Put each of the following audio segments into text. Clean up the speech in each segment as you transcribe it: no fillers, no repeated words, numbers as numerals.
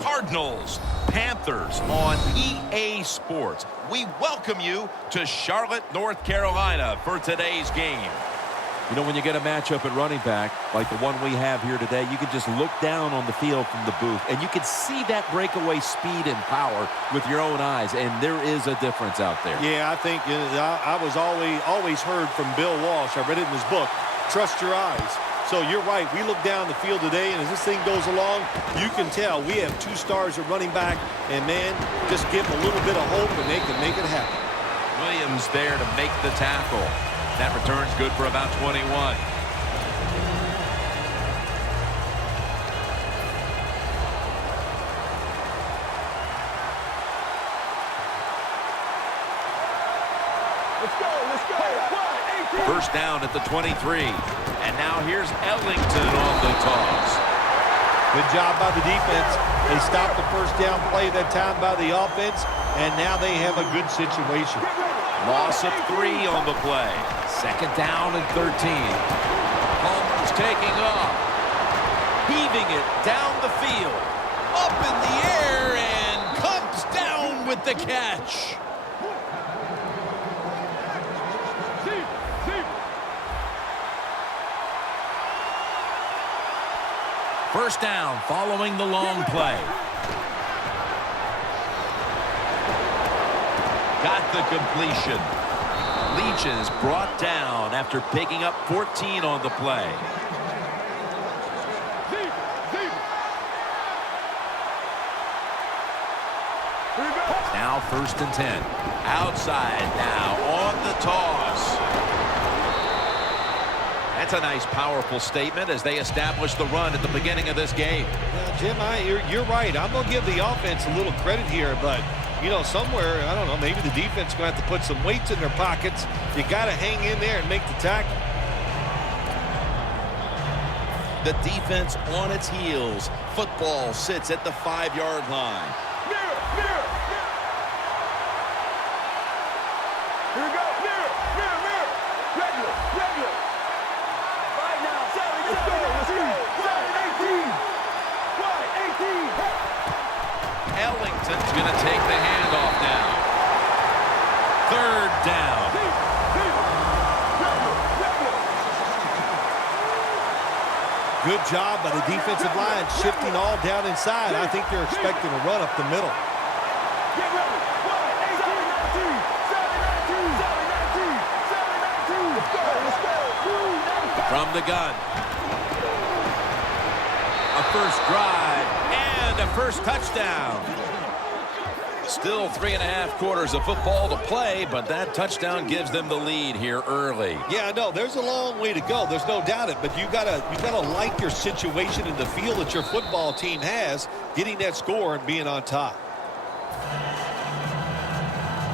Cardinals, Panthers on EA Sports. We welcome you to Charlotte, North Carolina for today's game. You know, when you get a matchup at running back, like the one we have here today, you can just look down on the field from the booth, and you can see that breakaway speed and power with your own eyes, and there is a difference out there. Yeah, I think I was always heard from Bill Walsh. I read it in his book, Trust Your Eyes. So you're right. We look down the field today, and as this thing goes along, you can tell we have 2 stars at running back, and, man, just give them a little bit of hope, and they can make it happen. Williams there to make the tackle. That return's good for about 21. First down at the 23. And now here's Ellington on the toss. Good job by the defense. They stopped the first down play that time by the offense, and now they have a good situation. Loss of 3 on the play. Second down and 13. Palmer's taking off. Heaving it down the field. Up in the air and comes down with the catch. First down following the long play. Got the completion. Leaches brought down after picking up 14 on the play. Now first and 10. Outside now on the toss. That's a nice, powerful statement as they establish the run at the beginning of this game. Jim, you're right. I'm going to give the offense a little credit here, but, you know, somewhere, I don't know, maybe the defense is going to have to put some weights in their pockets. You got to hang in there and make the tackle. The defense on its heels. Football sits at the 5-yard line. Here we go. Mirror. Regular. Right now. Let's go. Wide 18. Ellington's going to take the handoff now. Third down. Good job by the defensive line, shifting all down inside. I think they're expecting a run up the middle. Get ready. Wide 18. Let's go. From the gun. A first drive and a first touchdown. Still 3.5 quarters of football to play, but that touchdown gives them the lead here early. Yeah, I know. There's a long way to go. There's no doubt it. But you gotta like your situation and the feel that your football team has, getting that score and being on top.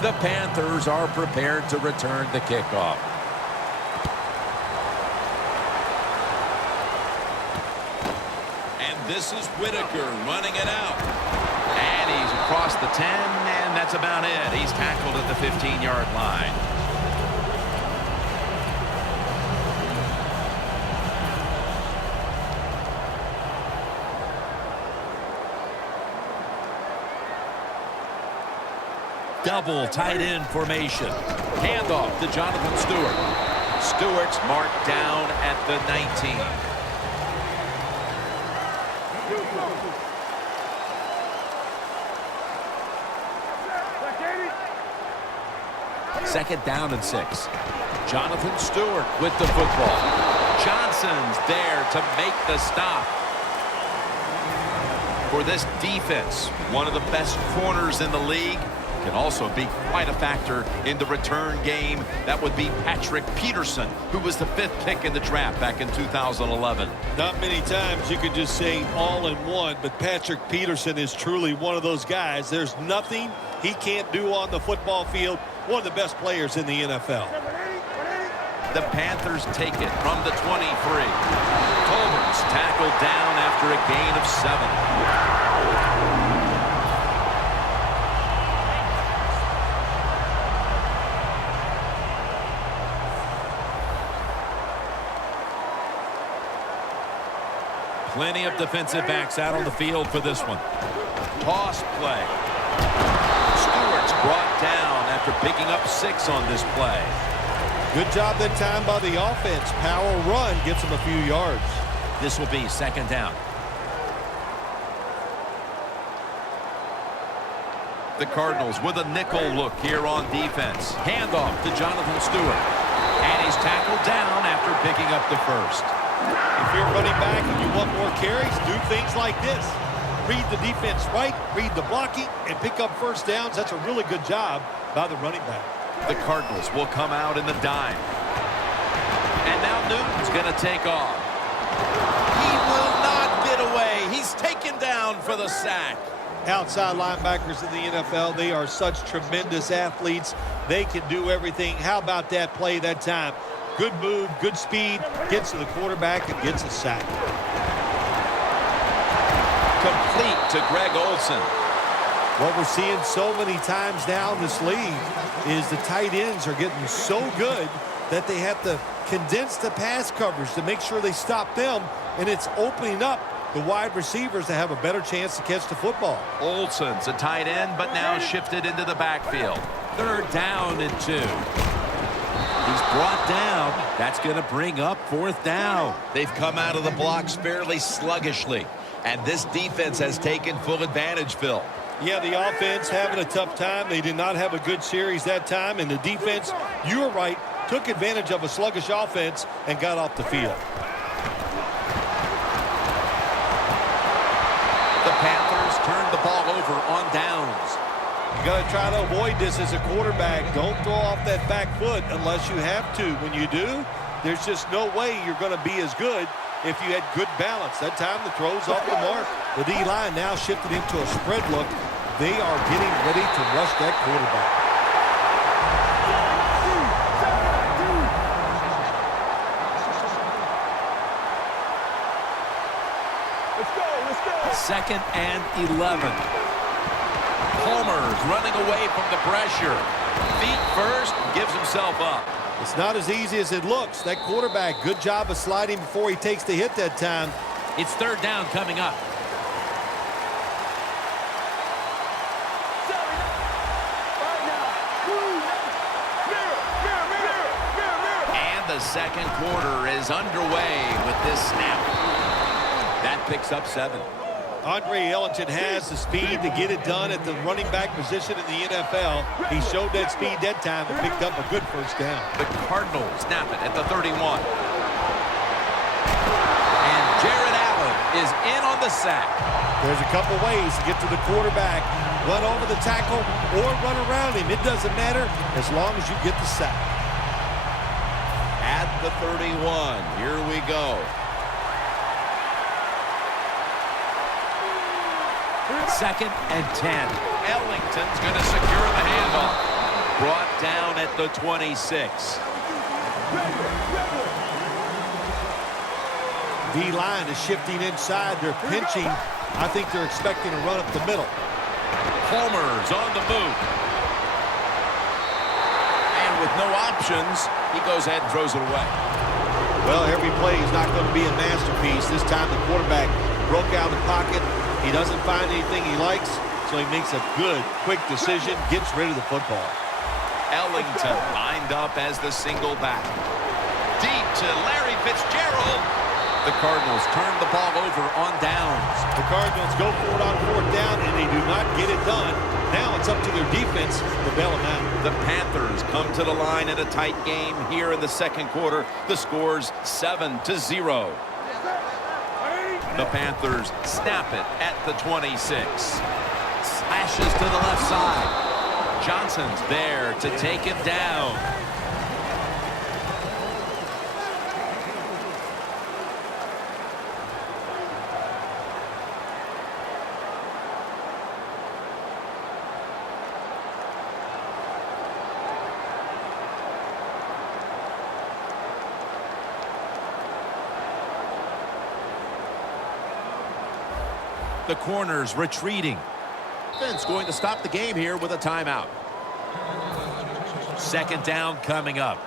The Panthers are prepared to return the kickoff. And this is Whitaker running it out. And he's across the 10, and that's about it. He's tackled at the 15-yard line. Double tight end formation. Handoff to Jonathan Stewart. Stewart's marked down at the 19. Second down and 6. Jonathan Stewart with the football. Johnson's there to make the stop. For this defense, one of the best corners in the league, can also be quite a factor in the return game. That would be Patrick Peterson, who was the 5th pick in the draft back in 2011. Not many times you could just say all in one, but Patrick Peterson is truly one of those guys. There's nothing he can't do on the football field. One of the best players in the NFL. The Panthers take it from the 23. Tolbert's tackled down after a gain of 7. Plenty of defensive backs out on the field for this one. Toss play. Stewart's brought down after picking up 6 on this play. Good job that time by the offense. Power run gets them a few yards. This will be 2nd down. The Cardinals with a nickel look here on defense. Handoff to Jonathan Stewart. And he's tackled down after picking up the first. If you're running back and you want more carries, do things like this. Read the defense right, read the blocking, and pick up first downs. That's a really good job by the running back. The Cardinals will come out in the dime. And now Newton's going to take off. He will not get away. He's taken down for the sack. Outside linebackers in the NFL, they are such tremendous athletes. They can do everything. How about that play that time? Good move, good speed, gets to the quarterback and gets a sack. Complete to Greg Olsen. What we're seeing so many times now in this league is the tight ends are getting so good that they have to condense the pass coverage to make sure they stop them, and it's opening up the wide receivers to have a better chance to catch the football. Olsen's a tight end, but now shifted into the backfield. 3rd down and 2. He's brought down. That's going to bring up 4th down. They've come out of the blocks fairly sluggishly, and this defense has taken full advantage, Phil. Yeah, the offense having a tough time. They did not have a good series that time, and the defense, you were right, took advantage of a sluggish offense and got off the field. The Panthers turned the ball over on downs. You got to try to avoid this as a quarterback. Don't throw off that back foot unless you have to. When you do, there's just no way you're going to be as good if you had good balance. That time the throw's off the mark. The D-line now shifted into a spread look. They are getting ready to rush that quarterback. Let's go, let's go. 2nd and 11. Palmer's running away from the pressure. Feet first, gives himself up. It's not as easy as it looks. That quarterback, good job of sliding before he takes the hit that time. It's 3rd down coming up. And the 2nd quarter is underway with this snap. That picks up 7. Andre Ellington has the speed to get it done at the running back position in the NFL. He showed that speed that time and picked up a good first down. The Cardinals snap it at the 31. And Jared Allen is in on the sack. There's a couple ways to get to the quarterback. Run over the tackle or run around him. It doesn't matter as long as you get the sack. At the 31, here we go. 2nd and 10. Ellington's going to secure the handoff. Brought down at the 26. D-line is shifting inside. They're pinching. I think they're expecting a run up the middle. Palmer's on the move. And with no options, he goes ahead and throws it away. Well, every play is not going to be a masterpiece. This time the quarterback broke out of the pocket. He doesn't find anything he likes, so he makes a good, quick decision, gets rid of the football. Ellington lined up as the single back. Deep to Larry Fitzgerald. The Cardinals turn the ball over on downs. The Cardinals go for it on 4th down, and they do not get it done. Now it's up to their defense to bail them out. The Panthers come to the line in a tight game here in the 2nd quarter. The score's 7-0. The Panthers snap it at the 26. Slashes to the left side. Johnson's there to take him down. The corners retreating. Defense going to stop the game here with a timeout. 2nd down coming up.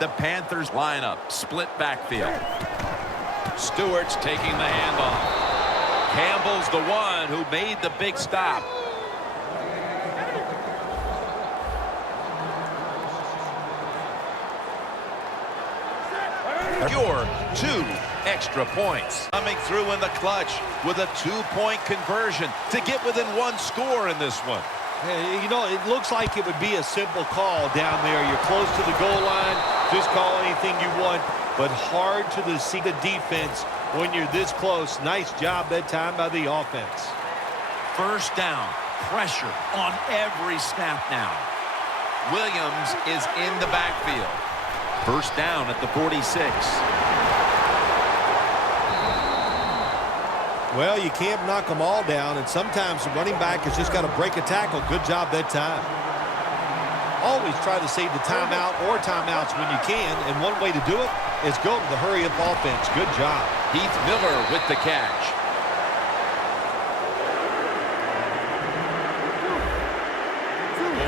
The Panthers lineup, split backfield. Stewart's taking the handoff. Campbell's the one who made the big stop. Your 2 extra points. Coming through in the clutch with a 2-point conversion to get within 1 score in this one. Hey, you know, it looks like it would be a simple call down there. You're close to the goal line. Just call anything you want, but hard to see the defense when you're this close. Nice job that time by the offense. First down. Pressure on every snap now. Williams is in the backfield. First down at the 46. Well, you can't knock them all down, and sometimes the running back has just got to break a tackle. Good job that time. Always try to save the timeout or timeouts when you can, and one way to do it is go to the hurry-up offense. Good job. Heath Miller with the catch.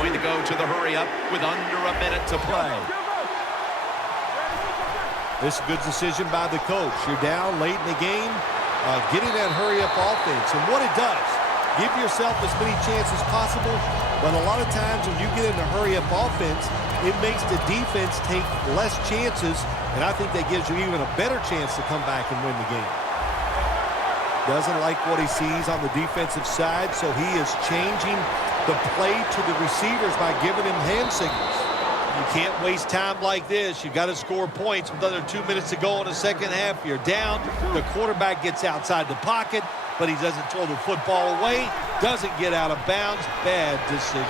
Going to go to the hurry-up with under a minute to play. This is a good decision by the coach. You're down late in the game. Getting that hurry-up offense. And what it does, give yourself as many chances as possible, but a lot of times when you get in a hurry-up offense, it makes the defense take less chances, and I think that gives you even a better chance to come back and win the game. Doesn't like what he sees on the defensive side, so he is changing the play to the receivers by giving him hand signals. You can't waste time like this. You got to score points with under 2 minutes to go in the second half. You're down. The quarterback gets outside the pocket, but he doesn't throw the football away. Doesn't get out of bounds. Bad decision.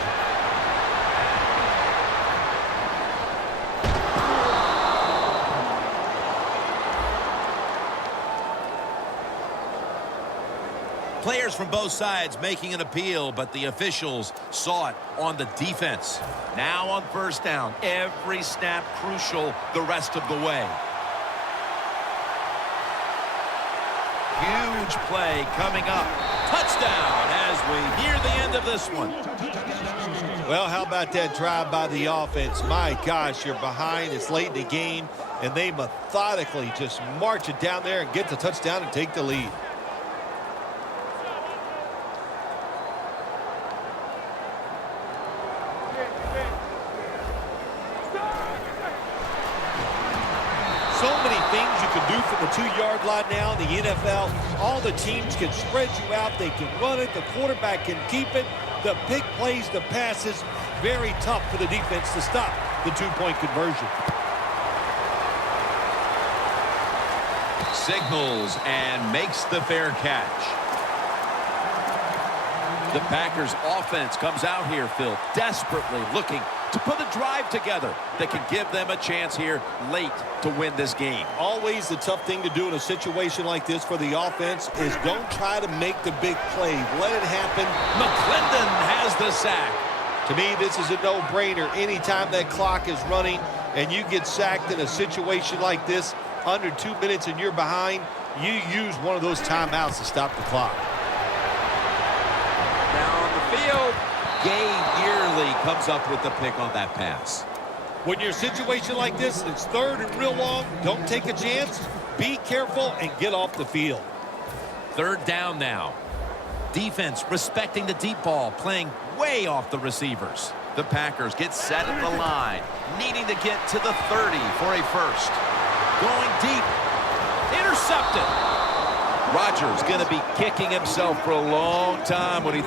Players from both sides making an appeal, but the officials saw it on the defense. Now on first down, every snap crucial the rest of the way. Huge play coming up. Touchdown as we near the end of this one. Well, how about that drive by the offense? My gosh, you're behind. It's late in the game, and they methodically just march it down there and get the touchdown and take the lead. So many things you can do from the 2-yard line now in the NFL. All the teams can spread you out. They can run it. The quarterback can keep it. The pick plays, the passes. Very tough for the defense to stop the 2-point conversion. Signals and makes the fair catch. The Packers offense comes out here, Phil, desperately looking to put a drive together that can give them a chance here late to win this game. Always the tough thing to do in a situation like this for the offense is don't try to make the big play. Let it happen. McClendon has the sack. To me, this is a no-brainer. Anytime that clock is running and you get sacked in a situation like this, under 2 minutes and you're behind, you use one of those timeouts to stop the clock. Now on the field, Gay nearly comes up with the pick on that pass. When you're in a situation like this and it's third and real long, don't take a chance. Be careful and get off the field. Third down now. Defense respecting the deep ball, playing way off the receivers. The Packers get set at the line, needing to get to the 30 for a first. Going deep. Intercepted. Rodgers going to be kicking himself for a long time when he thinks